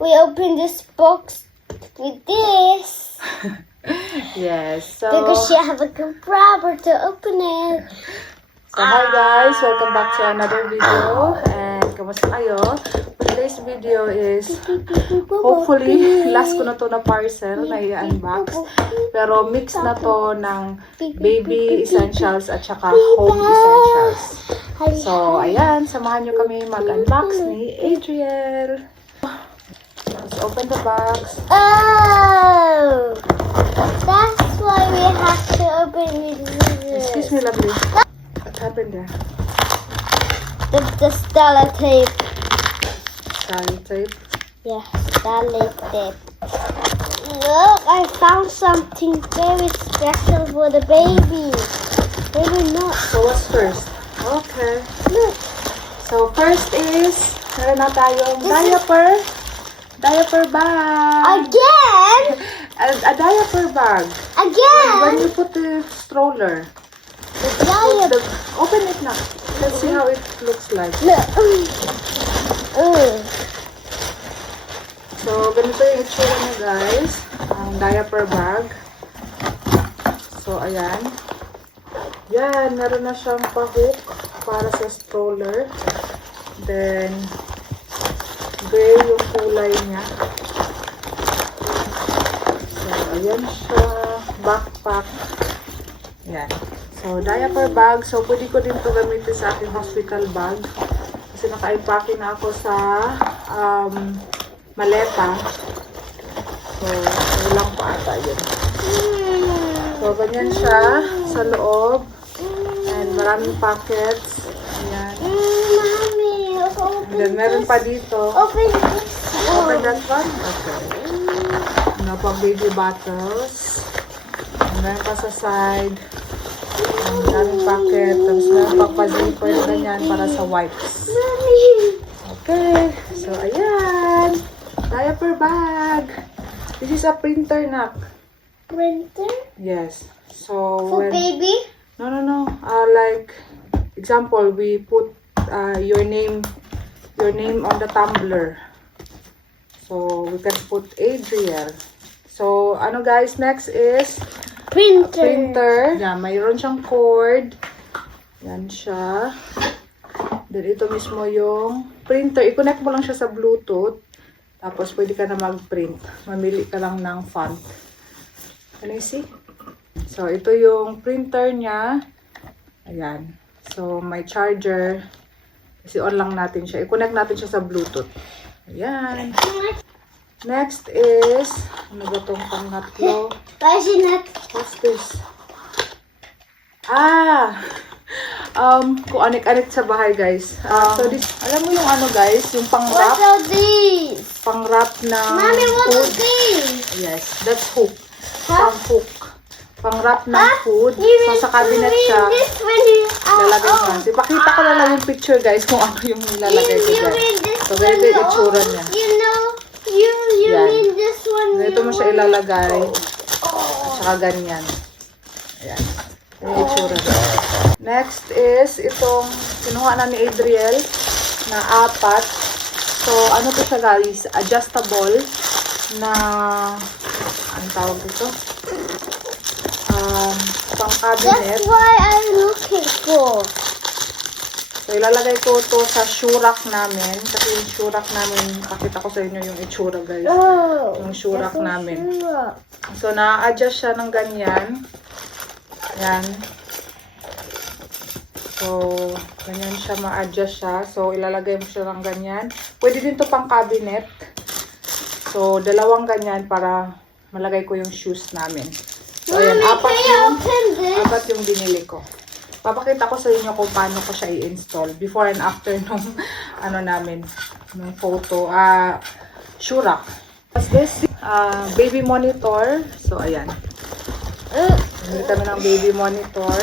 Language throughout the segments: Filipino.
we open this box with this. Yes, so... Because she have a good rubber to open it. So, hi guys! Welcome back to another video. And, kamusta kayo? Today's video is, hopefully, last ko na to na parcel na i-unbox. Pero mix na to ng baby essentials at saka home essentials. So, ayan, samahan nyo kami mag-unbox ni Adriel. Let's open the box. Oh! That's why we have to open with this. Excuse me, lovely. What happened there? The Stella tape. Sorry, tape. Yeah, Stella tape. Look, I found something very special for the baby. Maybe not. So, what's first? Okay. Look. So, first is, meron na tayong diaper. Diaper bag. Again? A diaper bag. Again? When you put the stroller. Diaper. Open it now. Let's see how it looks like. Look. So, ganito yung itsura niya, guys. Ang diaper bag. So, ayan. Yan, meron na siyang pa-hook para sa stroller. Then, gray yung kulay niya. So, ayan siya. Backpack. Yan. So, diaper bag. So, pwede ko din ito gamitin sa aking hospital bag. Kasi naka-impake na ako sa maleta. So, walang pa ata yun. So, ganyan siya sa loob. And maraming pockets. Ayan. Mommy, open And then, meron pa dito. Open this. Open that one? Okay. Ano pa, baby bottles. And meron pa sa side. Ang daming packet. Tapos meron pa zipper na ganyan para sa wipes. Mommy. Okay. So, ayan. Diaper bag. This is a printer, nak. Printer? Yes. So, For baby? No. Like, example, we put your name on the tumbler. So, we can put Adriel. So, ano guys, next is Printer. printer. Yan, mayroon siyang cord. Yan siya. Then, ito mismo yung printer. I-connect mo lang siya sa Bluetooth. Tapos, pwede ka na mag-print. Mamili ka lang ng font. Can you see? So, ito yung printer niya. Ayan. So, may charger. Kasi on lang natin siya. I-connect natin siya sa Bluetooth. Ayan. Next is, ano ba itong pangatlo? What's this? Kung anik-anik sa bahay, guys. So, this, alam mo yung ano, guys? Yung pang-wrap. What are these? Pang-wrap ng Mommy, what food. are these? Yes, that's hook. Huh? Pang-hook. Pang-wrap ng food. You So, sa cabinet siya. This one is Lalagay mo. Ipakita ko na lang yung picture, guys, kung ano yung nilalagay ko dyan. So, ganito yung itsura niya. You know, you Yan. mean this one. Ganito mo siya ilalagay. At saka ganyan. Ayan. Yan yung itsura niya. Next is itong kinuha na ni Adriel na 4. So, ano to siya, guys? Adjustable na ang tawag dito? Pang cabinet. That's why I'm looking for. So, ilalagay ko to sa shoe rack namin. Kasi yung shoe rack namin, pakita ko sa inyo yung itsura, guys. Oh, Yung shoe rack that's namin. sure. So, na-adjust siya ng ganyan. Yan. So, ganyan siya, ma-adjust siya. So, ilalagay mo siya ng ganyan. Pwede din to pang cabinet. So, dalawang ganyan para malagay ko yung shoes namin. So, ayan, Mommy, can you open this? 4 yung binili ko. Papakita ko sa inyo kung paano ko siya i-install. Before and after nung, ano namin, nung photo. Shoe rack. What's this? Baby monitor. So, ayan. Bili kami ng baby monitor.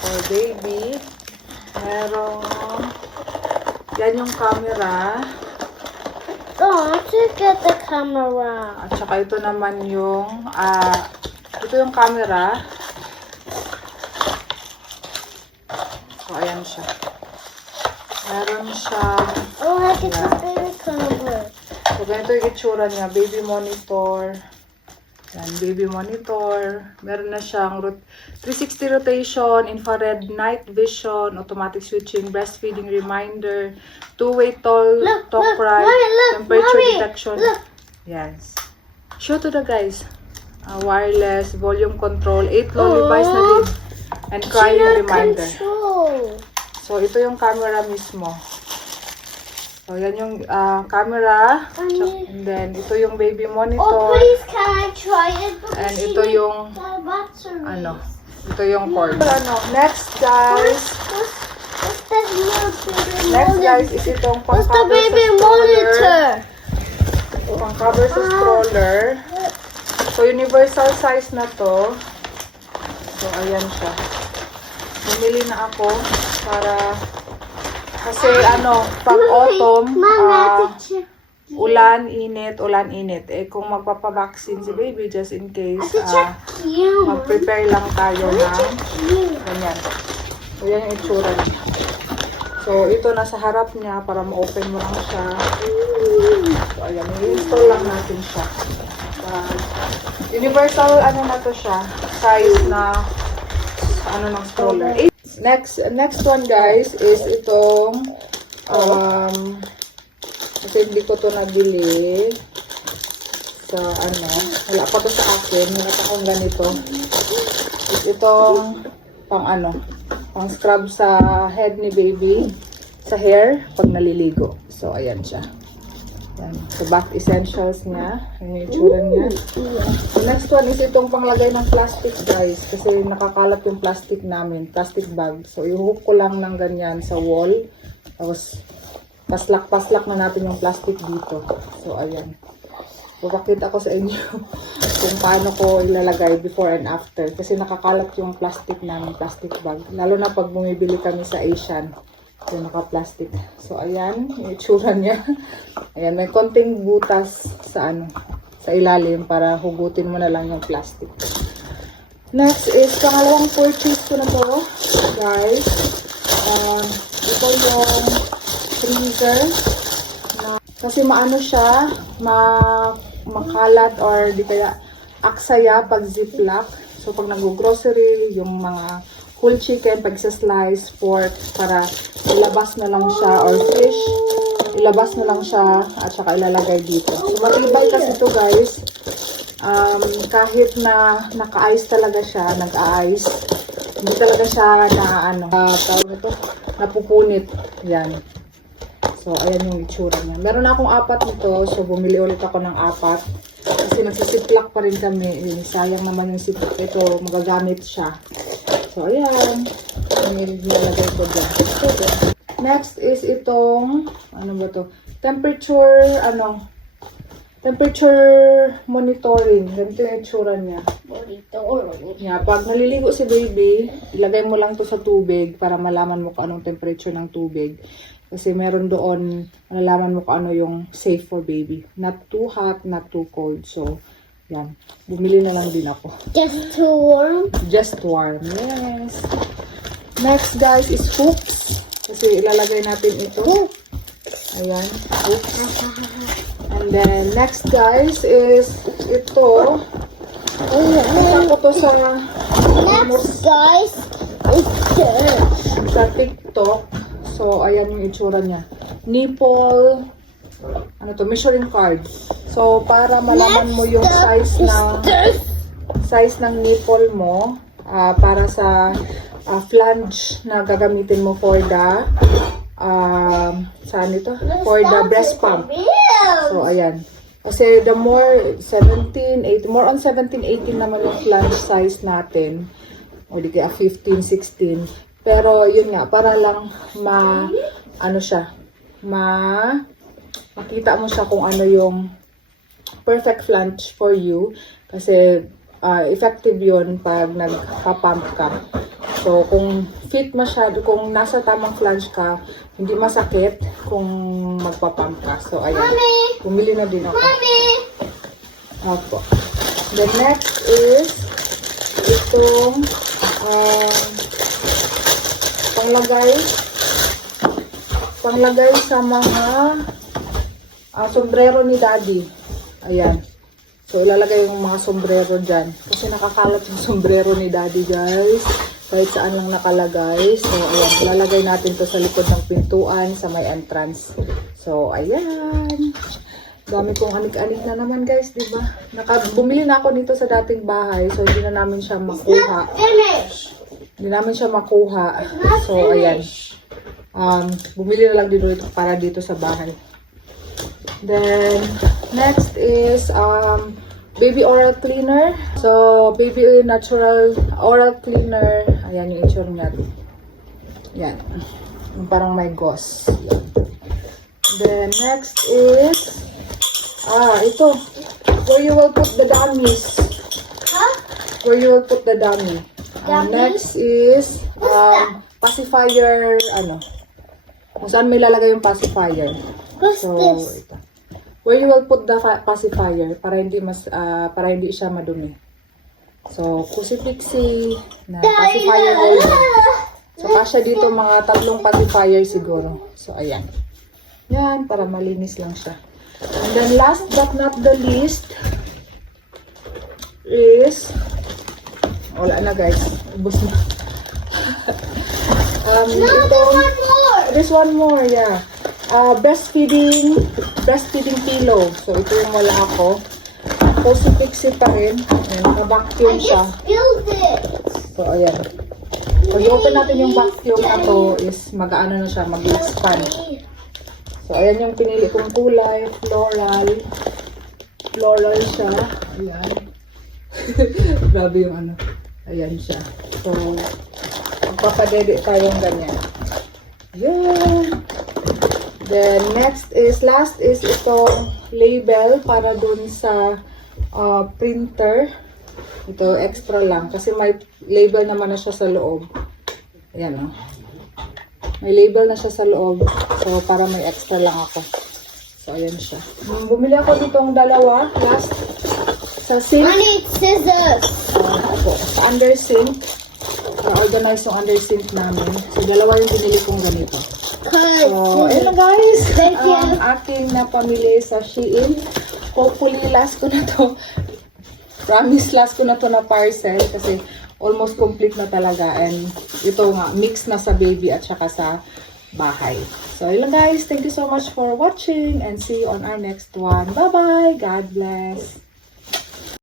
For baby. Merong, yan yung camera. Oh, I should get the camera. At saka ito naman yung, ito yung camera. So, ayan siya. Meron siyang, Oh, I get the baby camera. so, So, ganito yung itsura niya. Baby monitor. Yan, baby monitor. Meron na siyang 360 rotation, infrared night vision, automatic switching, breastfeeding reminder, two-way talk right, temperature Mommy, detection. look. Yes. Show to the guys. Wireless, volume control, 8 lullabies na din. And crying reminder. Control. So, ito yung camera mismo. So, yan yung camera. And then, ito yung baby Oh, monitor. please, can I try it? Because And she ito needs yung, the battery. ano, ito yung cord. Next, guys. What's the new baby Next, monitor? guys, is itong What's the pang-cover sa baby stroller. monitor? Pang-cover sa stroller. So, universal size na to. So, ayan siya. Bumili na ako para kasi pag autumn, ulan, init. Eh, kung magpapabaksin si baby, just in case, mag-prepare lang tayo ng ganyan. So, yan yung itsura niya. So, ito nasa harap niya para ma-open mo lang siya. So, ayan, i-install lang natin siya. Universal, na to siya, size na, ng stroller. Next one, guys, is itong, kasi hindi ko to nabili sa, wala pa to sa akin, nakita akong ganito. Is itong, pang scrub sa head ni baby, sa hair, pag naliligo. So, ayan siya. Yan. So, bath essentials niya. Ayan yung itsura niya. The next one is itong panglagay ng plastic, guys. Kasi nakakalat yung plastic namin. Plastic bag. So, ihuhook ko lang ng ganyan sa wall. Tapos, paslak na natin yung plastic dito. So, ayan. Papakita ko sa inyo kung paano ko ilalagay before and after. Kasi nakakalat yung plastic namin, plastic bag. Lalo na pag bumibili kami sa Asian. So, naka-plastic. So, ayan, yung itsura niya. Ayan, may konting butas sa sa ilalim para hugutin mo na lang yung plastic. Next is, pangalawang purchase ko na to, guys. Ito yung freezer. Kasi maano siya, makalat or di kaya aksaya pag ziplock. So, pag nag-grocery, yung mga whole chicken, pag isa-slice, pork, para ilabas na lang siya, or fish, ilabas na lang siya, at saka ilalagay dito. So, matibay kasi ito, guys. Kahit na naka-ice talaga siya, nag-a-ice, hindi talaga siya tawag ito, napupunit. Yan. So, ayan yung itsura niya. Meron na akong 4 nito, so bumili ulit ako ng 4. Kasi nagsisiplak pa rin kami. Sayang naman yung siplak. Ito, magagamit siya. So, ayan. Nilalagay ko dyan. Next is itong, temperature monitoring. Ganito yung itsura niya. Yeah, pag naliligo si baby, ilagay mo lang to sa tubig para malaman mo kung anong temperature ng tubig. Kasi meron doon, malalaman mo kung ano yung safe for baby. Not too hot, not too cold. So, yan. Bumili na lang din ako. Just too warm? Just warm, yes. Next, guys, is hooks. Kasi ilalagay natin ito. Ayan, hooks. And then, next, guys, is ito. Kita ko to sa... Next, guys, is sa TikTok. So, ayan yung itsura niya. Nipple, measuring card. So, para malaman mo yung size ng nipple mo, para sa flange na gagamitin mo for the, for the breast pump. So, ayan. Kasi the more, 17, 18, more on 17, 18 naman yung flange size natin. O di kaya 15, 16. Pero, yun nga, para lang makita mo siya kung ano yung perfect flange for you. Kasi, effective yun pag nagpa-pump ka. So, kung fit masyado, kung nasa tamang flange ka, hindi masakit kung magpa-pump ka. So, ayan. Bumili na din ako. Opo. The next is itong panglagay sa mga sombrero ni Daddy. Ayan. So, ilalagay yung mga sombrero dyan. Kasi nakakalat yung sombrero ni Daddy, guys. Kahit saan lang nakalagay. So, ayan. Ilalagay natin to sa likod ng pintuan sa may entrance. So, ayan. Dami kong anik-anik na naman, guys, diba? Bumili na ako nito sa dating bahay. So, hindi na namin siya makuha. Hindi namin siya makuha. So, ayan. Bumili na lang din ito para dito sa bahay. Then, next is baby oral cleaner. So, baby natural oral cleaner. Ayan yung itsura niya. Yan. Yung parang may gauze. Yan. Then, next is ito. Where you will put the dummies. Huh? Where you will put the dummy. Next is pacifier, kung saan may lalagay yung pacifier. What's So, this? ito. Where you will put the pacifier para hindi siya madumi. So, kusipiksi na pacifier holder. So, kasya dito mga 3 pacifier siguro. So, ayan. Yan, para malinis lang siya. And then, last but not the least is wala na, guys. Ubus na. There's one more, yeah. Breastfeeding pillow. So, ito yung wala ako. Crucifix pa rin. Naka-vacuum siya. So, ayan. Pag i-open natin yung vacuum na to is mag-ano na siya, mag-expand. So, ayan yung pinili kong kulay. Floral. Floral siya. Ayan. Grabe yung ano. Ayan siya. So, magpapadede tayong ganyan. Ayan. Then, last is itong label para dun sa printer. Ito, extra lang. Kasi may label naman na siya sa loob. Ayan o. May label na siya sa loob. So, para may extra lang ako. So, ayan siya. Bumili ako ditong dalawa. Last, sa sink. I need scissors. Sa under sink. Organize yung under sink namin. So, dalawa yung binili kong ganito. So, ayun na, guys. Thank you. Aking napamili sa Shein. Hopefully, last ko na to. Promise, last ko na to na parcel. Kasi, almost complete na talaga. And, ito nga, mix na sa baby at saka sa bahay. So, ayun lang, guys. Thank you so much for watching. And see you on our next one. Bye-bye. God bless.